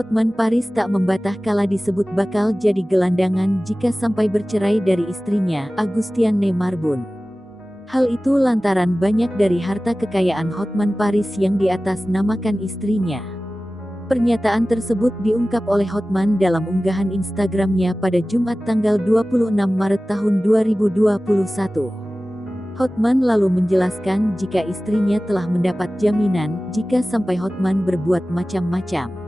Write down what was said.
Hotman Paris tak membantah kala disebut bakal jadi gelandangan jika sampai bercerai dari istrinya, Agustiane Marbun. Hal itu lantaran banyak dari harta kekayaan Hotman Paris yang diatasnamakan istrinya. Pernyataan tersebut diungkap oleh Hotman dalam unggahan Instagramnya pada Jumat tanggal 26 Maret tahun 2021. Hotman lalu menjelaskan jika istrinya telah mendapat jaminan jika sampai Hotman berbuat macam-macam.